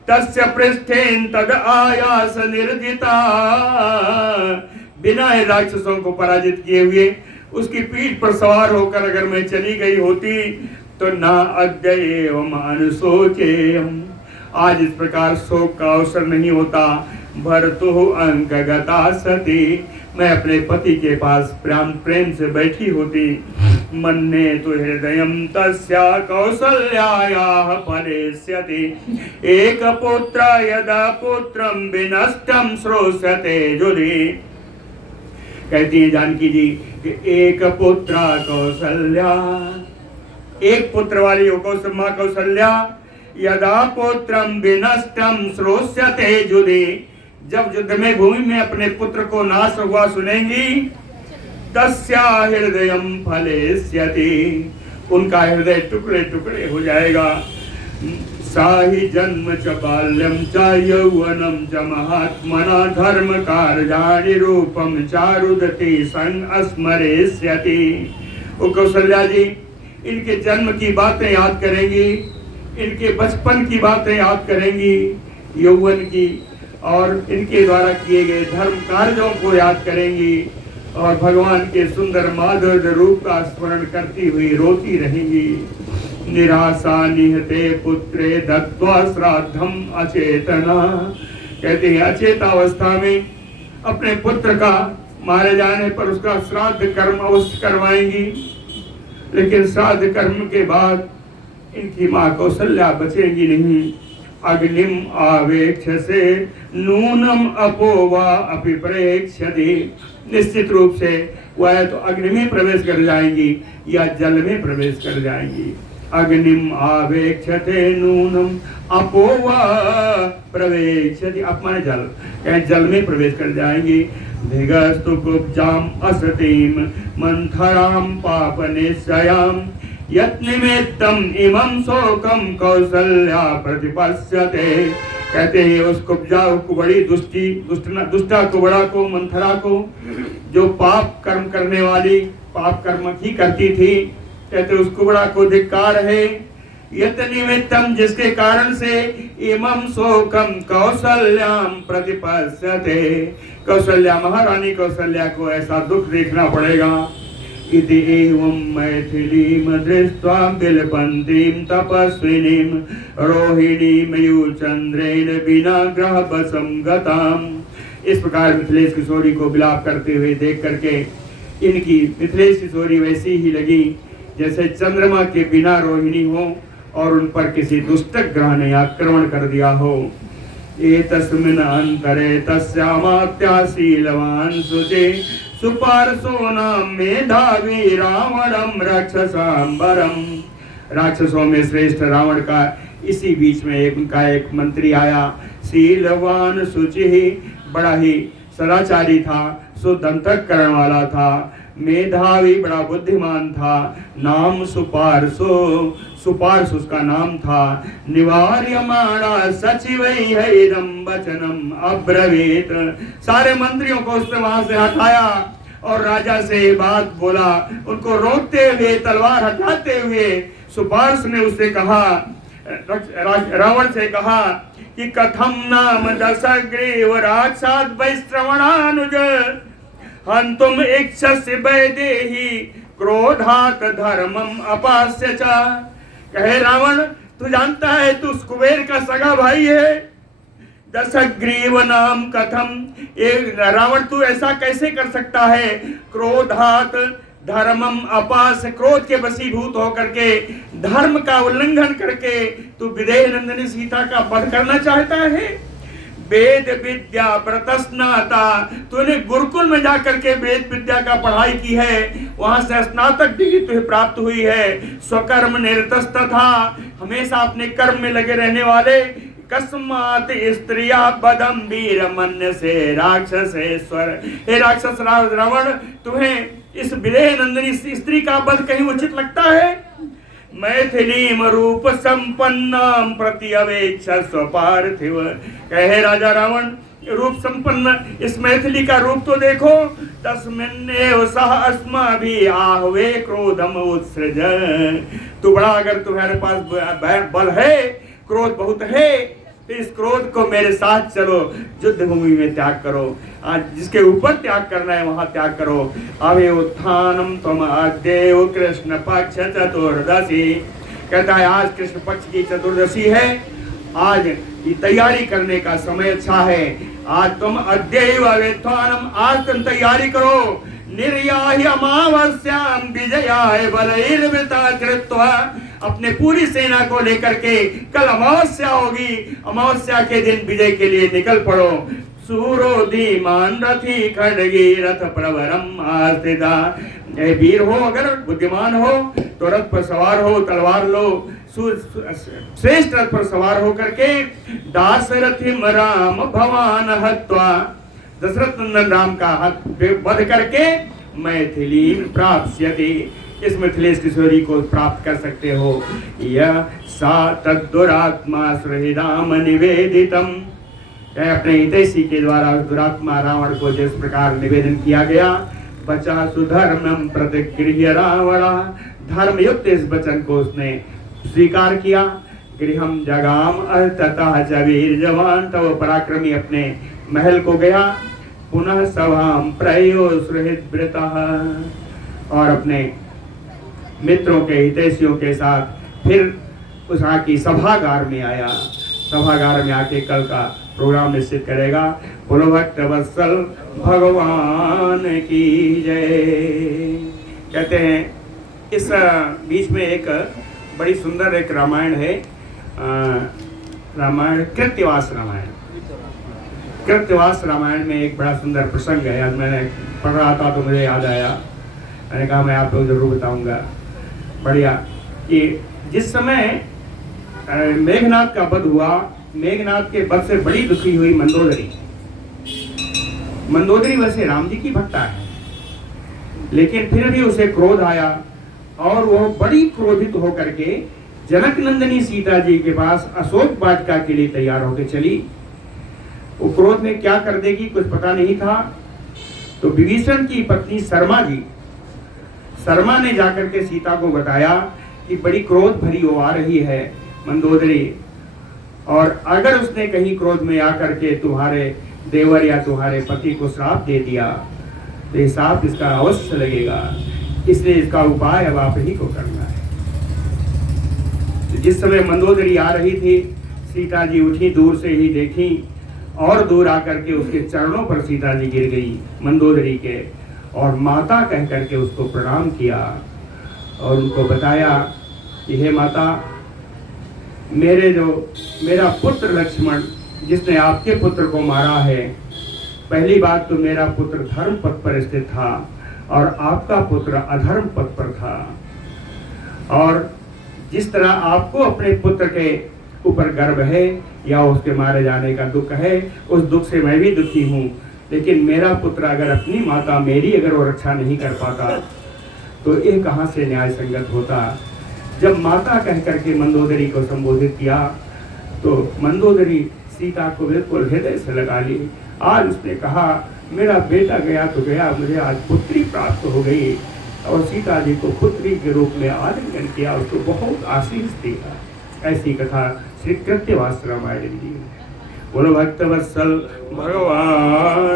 तस्य पृष्ठेन तद आयास निर्जिता, बिना राक्षसों को पराजित किए हुए उसकी पीठ पर सवार होकर अगर मैं चली गई होती तो ना अद्य एवं अनुशोचेयम्, आज इस प्रकार शोक का अवसर नहीं होता। भर्तुः अंकगता सती, मैं अपने पति के पास प्रेम से बैठी होती। मन्ने तु हृदयं तस्या कौसल्यायाः परेष्यति, एक पुत्र यदा पुत्रं विनष्टं श्रोष्यते युधि। कहती है जानकी जी कि एक पुत्र कौसल्या, एक पुत्र वाली माँ कौसल्या, यदा पुत्रं विनष्टं श्रोष्यते युधि, जब युद्ध में भूमि में अपने पुत्र को नाश हुआ सुनेंगी, तस्या हृदयं फलेष्यति, उनका हृदय टुकड़े टुकड़े हो जाएगा। साहि जन्म च बाल्यम च यौवनम च महात्मना धर्म कार्याणि रूपम चारुदति संग स्मरेष्यति। वो कौशल्या जी इनके जन्म की बातें याद करेंगी, इनके बचपन की बातें याद करेंगी, यौवन की, और इनके द्वारा किए गए धर्म कार्यों को याद करेंगी, और भगवान के सुंदर माधुर्य रूप का स्मरण करती हुई रोती रहेंगी। निराशा निहते पुत्रे दत्वा श्राद्धम अचेतना, कहते हैं अचेतावस्था में अपने पुत्र का मारे जाने पर उसका श्राद्ध कर्म अवश्य करवाएंगी, लेकिन श्राद्ध कर्म के बाद इनकी माँ कौशल्या बचेंगी नहीं। अग्निम आवेक्षसे नूनम अपोवा अपि प्रेक्ष्यति, निश्चित रूप से वह तो अग्नि में प्रवेश कर जाएंगी या जल में प्रवेश कर जाएंगी। अग्निम आवेक्षते नूनम अपोवा प्रवेक्ष्यति, अपमान जल, कहीं जल में प्रवेश कर जाएंगी। धिगस्तु कुब्जाम असतीम मंथराम पापनिश्चयाम यत्निमित्तम इमं शोकम कौसल्या प्रतिपश्यते। कहते हैं उस कुब्जा को, बड़ी दुष्टा कुबड़ा को, मंथरा को, जो पाप कर्म करने वाली पाप कर्म ही करती थी, कहते उस कुबड़ा को धिक्कार है। यत्निमित्तम, जिसके कारण से इमं शोकम कौसल्याम प्रतिपश्यते, कौशल्या महारानी कौशल्या को ऐसा दुख देखना पड़ेगा। इति एवं मैथिलीं दृष्ट्वा बिलपन्तीं तपस्विनीं रोहिणीं युचन्द्रेण विनाग्रह वशं गताम्। इस प्रकार मिथिलेश किशोरी को विलाप करते हुए देख करके इनकी मिथिलेश किशोरी वैसी ही लगी जैसे चंद्रमा के बिना रोहिणी हो और उन पर किसी दुष्ट ग्रह ने आक्रमण कर दिया हो। एतस्मिन् अंतरे तस्यामात्याशीलवान् शुचे सुपार्श्वो नाम मेधावी रावणम राक्षसांबरम। राक्षसों में श्रेष्ठ रावण का इसी बीच में उनका एक मंत्री आया। शीलवान शुचि, बड़ा ही सदाचारी था, शुद्ध अंतःकरण वाला था, मेधावी बड़ा बुद्धिमान था, नाम सुपार्श्व, सुपार्श्व उसका नाम था। निवार्यमाणा सचिवैहिरं वचनम अब्रवीत। सारे मंत्रियों को उसने वहां से हटाया और राजा से बात बोला। उनको रोकते हुए, तलवार हटाते हुए सुपार्श्व ने उससे कहा, रावण से कहा कि कथम नाम दशग्रीव राक्षात् वैश्रवणानुज हन्तुम इच्छसि वैदेही क्रोधात् धर्मम अपास्य च। कहे रावण, तू जानता है तू कुबेर का सगा भाई है। दशग्रीव नाम कथम, एक रावण तू ऐसा कैसे कर सकता है। क्रोधात् धर्मम अपास, क्रोध के वशीभूत होकर के, धर्म का उल्लंघन करके तू विदेह नंदिनी सीता का वध करना चाहता है। वेद विद्या व्रतस्नाता, तूने गुरुकुल में जाकर के वेद विद्या का पढ़ाई की है, वहां से स्नातक डिग्री तुझे प्राप्त हुई है। स्वकर्म निरतस्त था, हमेशा अपने कर्म में लगे रहने वाले। कस्मात स्त्रिया बदम वीर मन्य से राक्षसेश्वर। हे राक्षस रावण, तुम्हें इस विदेह नंदिनी स्त्री का वध कहीं उचित लगता है। मैथिलीम रूप संपन्नाम प्रति अवेक्षस्व पार्थिव। कहे राजा रावण, रूप संपन्न इस मैथिली का रूप तो देखो। तस्मिन्नेव सह अस्माभि आहवे क्रोधम उत्सृज। तू बड़ा, अगर तुम्हारे पास बल है, क्रोध बहुत है, तो इस क्रोध को मेरे साथ चलो, युद्ध भूमि में त्याग करो। आज जिसके ऊपर त्याग करना है वहां त्याग करो। अवे उत्थानम तुम अद्य कृष्ण पक्ष चतुर्दशी। कहता है आज कृष्ण पक्ष की चतुर्दशी है, आज ये तैयारी करने का समय अच्छा है। आज तुम अद्यैव अवेत्थानम, आज तुम तैयारी करो। निर्याहि अमावस्याम विजयाय बलैर्वृता कृत्वा, अपने पूरी सेना को लेकर के कल अमावस्या होगी, अमावस्या के दिन विजय के लिए निकल पड़ो। सूरो धीमान रथी खड्गी रथ प्रवरम आस्थिता। वीर हो, अगर बुद्धिमान हो तो रथ पर सवार हो, तलवार लो, श्रेष्ठ रथ पर सवार हो करके दाशरथिम राम भवान हत्वा, दशरथ नंदन राम का वध करके मैथिली प्राप्स्यति, इस मिथिलेश किशोरी को प्राप्त कर सकते हो। यह सा तद्दुरात्मा सुहृदाम निवेदितम। अपने हितैषी के द्वारा दुरात्मा रावण को जिस प्रकार निवेदन किया गया, बचा सुधर्मम प्रतिगृह्य रावणा, धर्मयुक्त इस वचन को उसने स्वीकार किया। गृहम जगाम ततः जवीर जवान, तो वो पराक्रमी अपने महल को गया। पुनः सभाम प्रयो सुहृद व्रतः, और अपने मित्रों के हितैषियों के साथ फिर उस की सभागार में आया। सभागार में आके कल का प्रोग्राम निश्चित करेगा। बोलो भक्त वत्सल भगवान की जय। कहते हैं इस बीच में एक बड़ी सुंदर एक रामायण है, रामायण कृत्यवास रामायण। कृत्यवास रामायण में एक बड़ा सुंदर प्रसंग है। आज मैंने पढ़ रहा था तो मुझे याद आया, मैंने कहा मैं आप लोग जरूर बताऊंगा। बढ़िया कि जिस समय मेघनाथ का वध हुआ, मेघनाथ के वध से बड़ी दुखी हुई मंदोदरी। मंदोदरी वैसे राम जी की भक्ता है, लेकिन फिर भी उसे क्रोध आया और वह बड़ी क्रोधित होकर के जनक नंदिनी सीता जी के पास अशोक वाटिका के लिए तैयार होकर चली। वो क्रोध में क्या कर देगी कुछ पता नहीं था। तो विभीषण की पत्नी शर्मा ने जाकर के सीता को बताया कि बड़ी क्रोध भरी वो आ रही है मंदोदरी, और अगर उसने कहीं क्रोध में आकर के तुम्हारे देवर या तुम्हारे पति को श्राप दे दिया तो ये श्राप इसका अवश्य लगेगा, इसलिए इसका उपाय अब आप ही को करना है। तो जिस समय मंदोदरी आ रही थी, सीता जी उठी, दूर से ही देखी और दूर आकर के उसके चरणों पर सीता जी गिर गई मंदोदरी के, और माता कह करके उसको प्रणाम किया और उनको बताया कि हे माता, मेरा पुत्र लक्ष्मण जिसने आपके पुत्र को मारा है, पहली बात तो मेरा पुत्र धर्म पथ पर स्थित था और आपका पुत्र अधर्म पथ पर था। और जिस तरह आपको अपने पुत्र के ऊपर गर्व है या उसके मारे जाने का दुख है, उस दुख से मैं भी दुखी हूँ। लेकिन मेरा पुत्र अगर अपनी माता मेरी अगर वो रक्षा नहीं कर पाता तो ये कहाँ से न्याय संगत होता। जब माता कह करके मंदोदरी को संबोधित किया तो मंदोदरी सीता को बिल्कुल हृदय से लगा ली। आज उसने कहा मेरा बेटा गया तो गया, मुझे आज पुत्री प्राप्त हो गई। और सीता जी को पुत्री के रूप में आलिंगन किया, उसको बहुत आशीष दिया। ऐसी कथा श्री कृत्यवास रामायण जी। बोलो भक्तवत्सल भगवान।